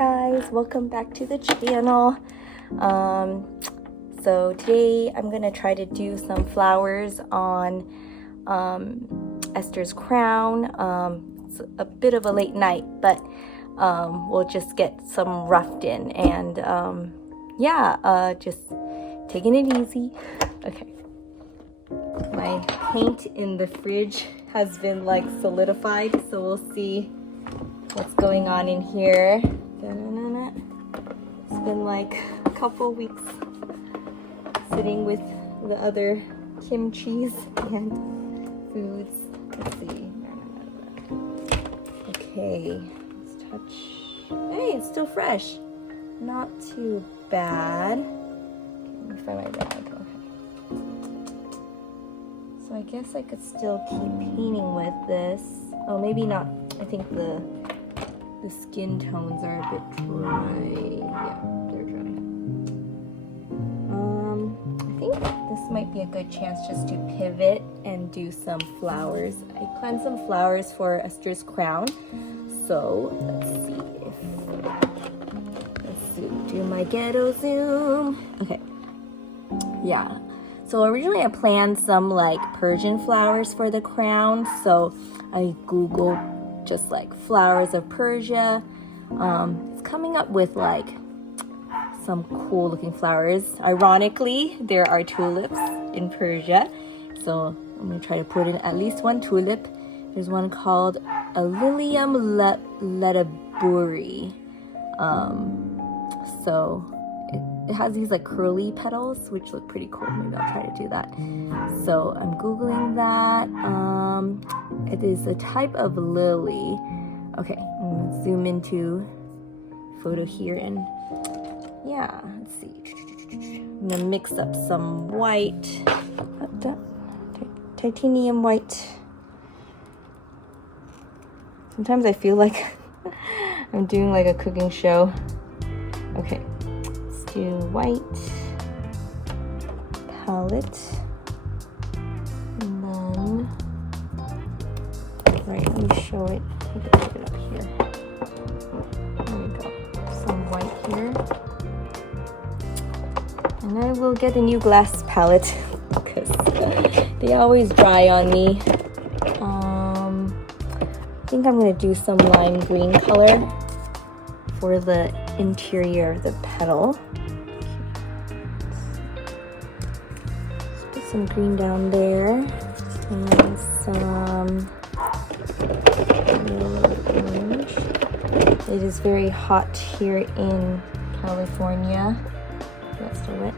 guys, welcome back to the channel. So today I'm gonna try to do some flowers on Esther's crown. It's a bit of a late night, but we'll just get some roughed in and just taking it easy. Okay, my paint in the fridge has been like solidified, so we'll see what's going on in here. It's been like a couple weeks sitting with the other kimchis and foods. Let's see. Okay, let's touch. Hey, it's still fresh. Not too bad. Let me find my bag. Okay. So I guess I could still keep painting with this. Oh, maybe not. I think the skin tones are a bit dry. Yeah, they're dry. I think this might be a good chance just to pivot and do some flowers. I planned some flowers for Esther's crown. So let's do my ghetto zoom. Okay. Yeah. So originally I planned some like Persian flowers for the crown. So I Googled just like flowers of Persia. It's coming up with like some cool looking flowers. Ironically, there are tulips in Persia. So I'm gonna try to put in at least one tulip. There's one called a lilium ledaburi. So it has these like curly petals, which look pretty cool. Maybe I'll try to do that. So I'm Googling that. It is a type of lily. Okay, I'm gonna zoom into photo here and yeah, let's see. I'm gonna mix up some white, titanium white. Sometimes I feel like I'm doing like a cooking show. Okay, let's do white palette. And then, right, let me show it. I can put it up here. There we go. Some white here. And I will get a new glass palette because they always dry on me. I think I'm going to do some lime green color for the interior of the petal. Let's put some green down there and some yellow orange. It is very hot here in California. That's still wet.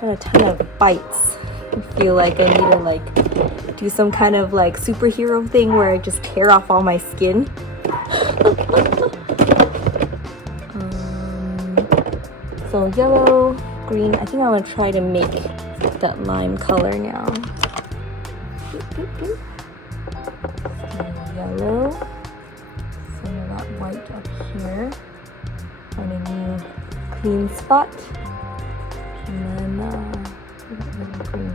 Got a ton of bites. I feel like I need to like do some kind of like superhero thing where I just tear off all my skin. So yellow, green. I think I want to try to make that lime color now. So yellow. Some of that white up here. Find a new clean spot. And then green.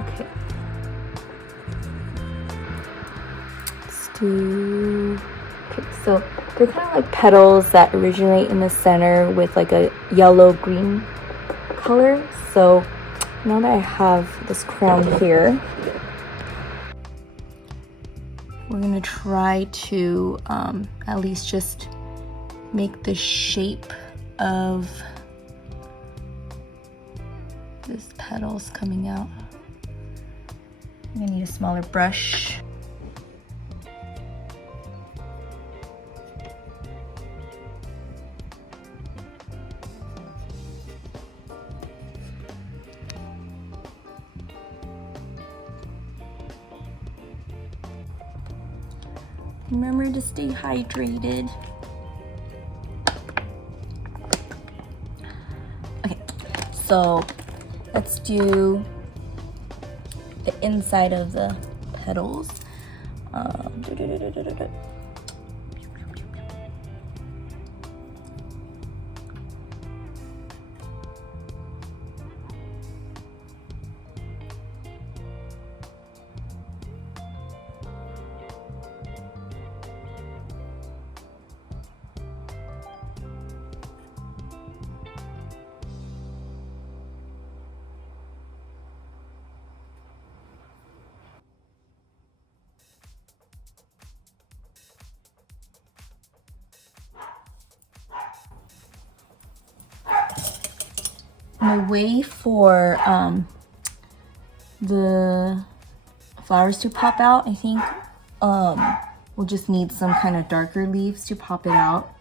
Okay. Okay, so they're kind of like petals that originate in the center with like a yellow-green color. So now that I have this crown here, we're gonna try to at least just make the shape of this petals coming out. I'm gonna need a smaller brush. Remember to stay hydrated. Okay, so let's do the inside of the petals. the way for the flowers to pop out, I think we'll just need some kind of darker leaves to pop it out.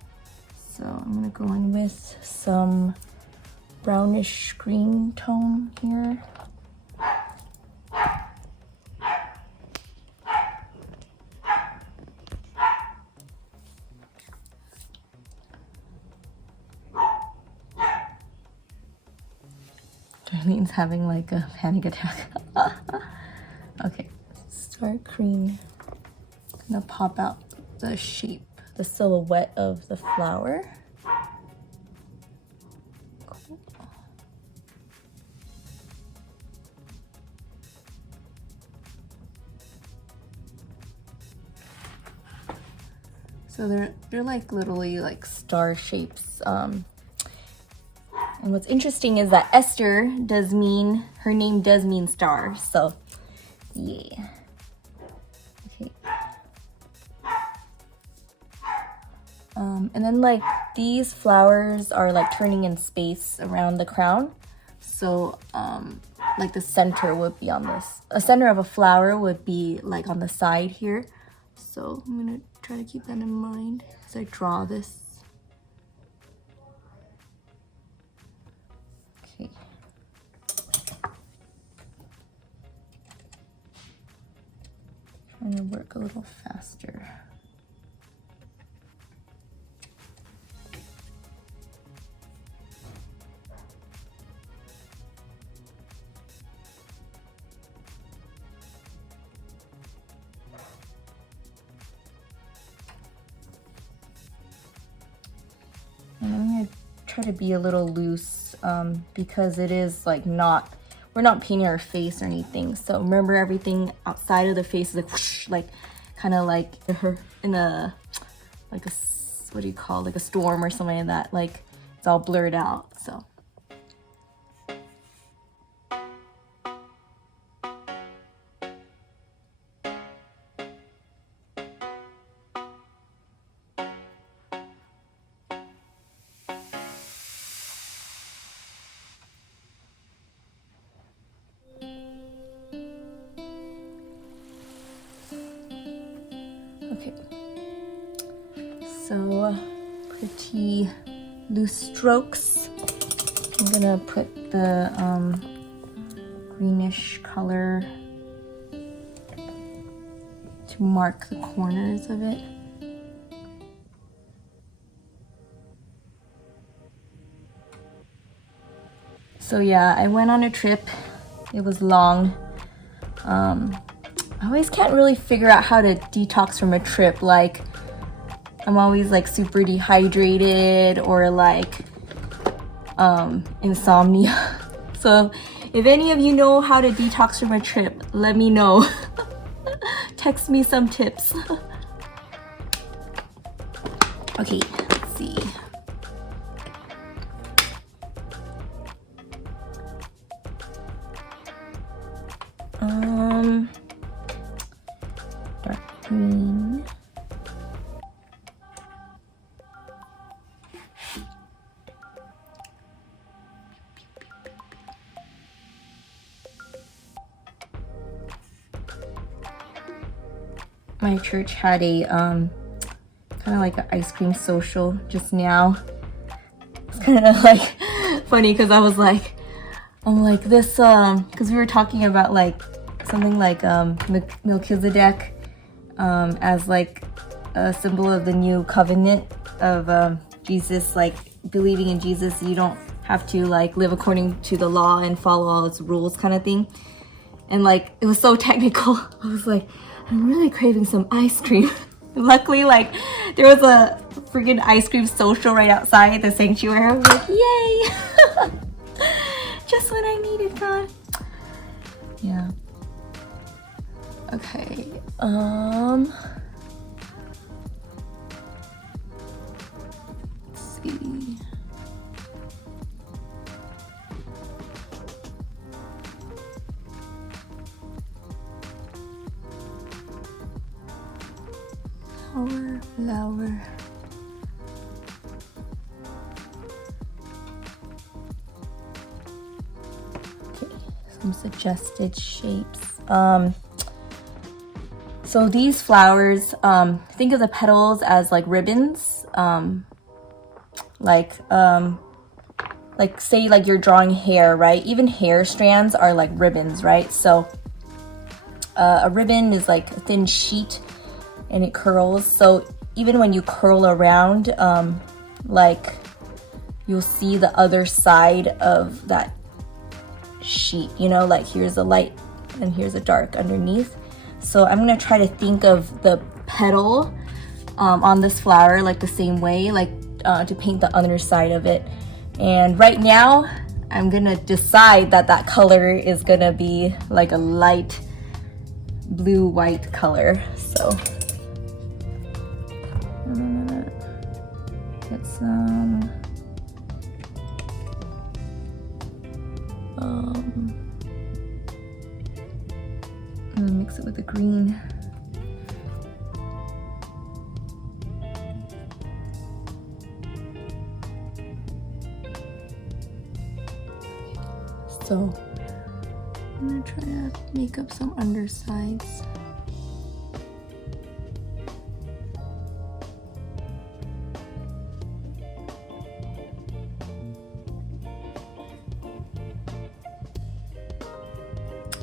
So I'm gonna go in with some brownish green tone here. Darlene's having like a panic attack. Okay, dark green. Gonna pop out the shape, the silhouette of the flower. Cool. So they're like literally like star shapes. And what's interesting is that Esther does mean, her name does mean star, so yeah. Okay. And then like these flowers are like turning in space around the crown. So like the center would be on this, a center of a flower would be like on the side here. So I'm gonna try to keep that in mind as I draw this. Okay. Trying to work a little faster. And I'm gonna try to be a little loose because it is like we're not painting our face or anything. So remember, everything outside of the face is like whoosh, like kind of like in a like a, what do you call, like a storm or something like that. Like it's all blurred out. So. Okay, so pretty loose strokes. I'm gonna put the greenish color to mark the corners of it. So yeah, I went on a trip. It was long. I always can't really figure out how to detox from a trip. Like, I'm always like super dehydrated or like insomnia. So if any of you know how to detox from a trip, let me know. Text me some tips. Okay, let's see. Dark green. My church had a kind of like an ice cream social just now. It's kind of like funny because I'm like this because we were talking about like something like Melchizedek as like a symbol of the new covenant of Jesus, like believing in Jesus. You don't have to like live according to the law and follow all its rules kind of thing. And like it was so technical. I was like, I'm really craving some ice cream. Luckily, like there was a freaking ice cream social right outside the sanctuary. I was like, yay! Just what I needed, God. Yeah. Okay. Let's see. Flower. some suggested shapes. So these flowers, think of the petals as like ribbons. Like say like you're drawing hair, right? Even hair strands are like ribbons, right? So a ribbon is like a thin sheet and it curls. So even when you curl around, like you'll see the other side of that sheet, you know, like here's a light and here's a dark underneath. So I'm gonna try to think of the petal on this flower like the same way, like to paint the underside of it. And right now I'm gonna decide that that color is gonna be like a light blue-white color. So I'm gonna get some I'm gonna mix it with the green. So I'm gonna try to make up some undersides.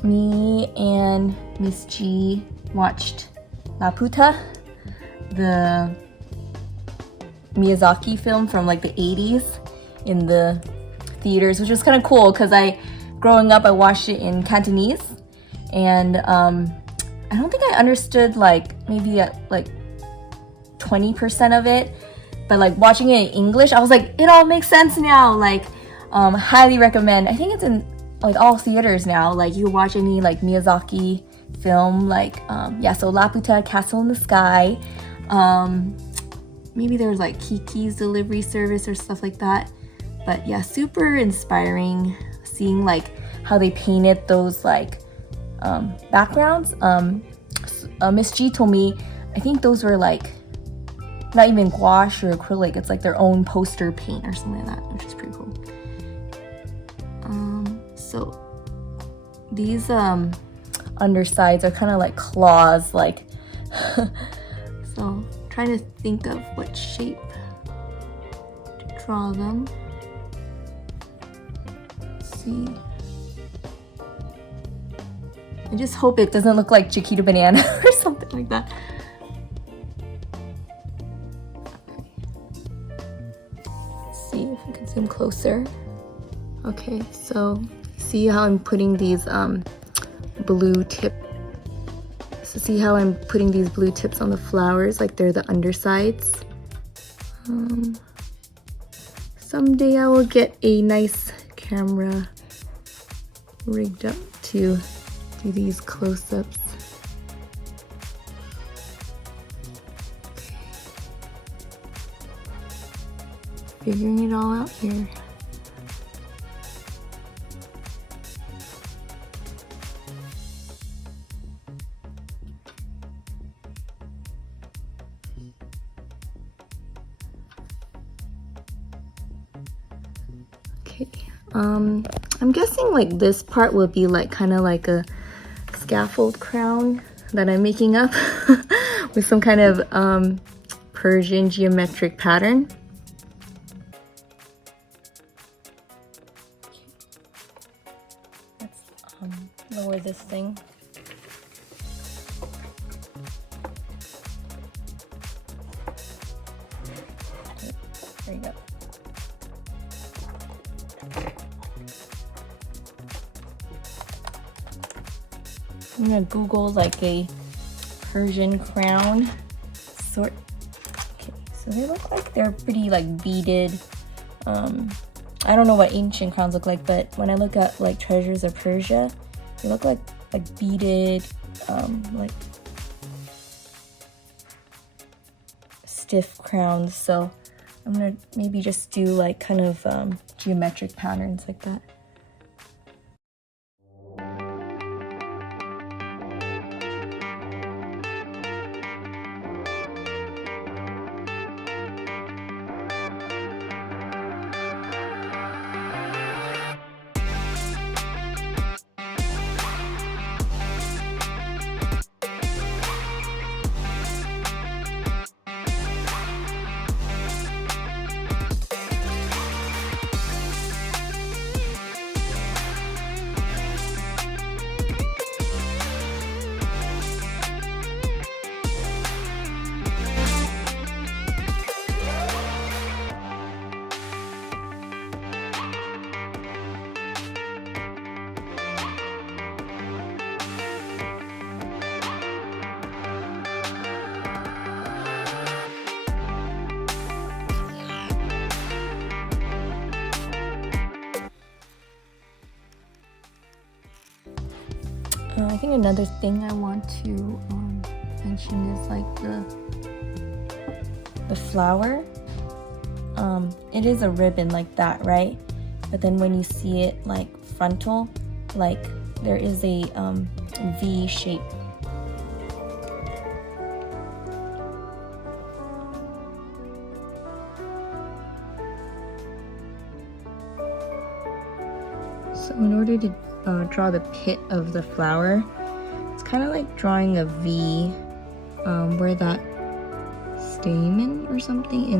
Me and Miss G watched Laputa, the Miyazaki film from like the 80s in the theaters, which was kind of cool because growing up I watched it in Cantonese, and I don't think I understood like maybe like 20% of it, but like watching it in English I was like, it all makes sense now. Like highly recommend. I think it's in like all theaters now. Like you watch any like Miyazaki film, like yeah, so Laputa, Castle in the Sky, maybe there's like Kiki's Delivery Service or stuff like that. But yeah, super inspiring seeing like how they painted those like backgrounds. Miss G told me I think those were like not even gouache or acrylic, it's like their own poster paint or something like that, which is pretty cool. So these undersides are kind of like claws, like so trying to think of what shape to draw them. Let's see, I just hope it doesn't look like Chiquita Banana or something like that. Okay. Let's see if we can zoom closer. Okay, so see how I'm putting these blue tip. So see how I'm putting these blue tips on the flowers, like they're the undersides. Someday I will get a nice camera rigged up to do these close-ups. Figuring it all out here. Okay, I'm guessing like this part will be like kind of like a scaffold crown that I'm making up with some kind of Persian geometric pattern. Let's lower this thing. There you go. I'm gonna Google like a Persian crown sort. Okay, so they look like they're pretty like beaded. I don't know what ancient crowns look like, but when I look at like treasures of Persia, they look like beaded, like stiff crowns. So I'm gonna maybe just do like kind of geometric patterns like that. I think another thing I want to mention is like the flower. It is a ribbon like that, right? But then when you see it like frontal, like there is a V shape. So in order to draw the pit of the flower, it's kind of like drawing a V where that stamen or something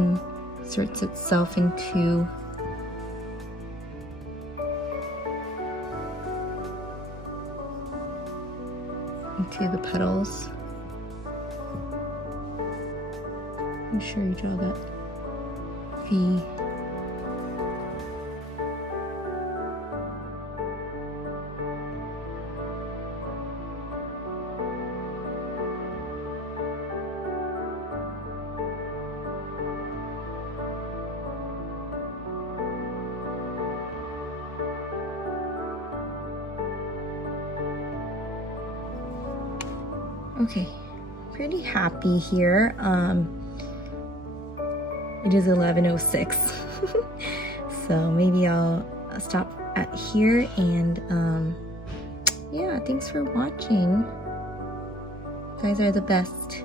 inserts itself into the petals. Make sure you draw that V. Okay, pretty happy here. It is 11:06, so maybe I'll stop at here, and yeah, thanks for watching. You guys are the best.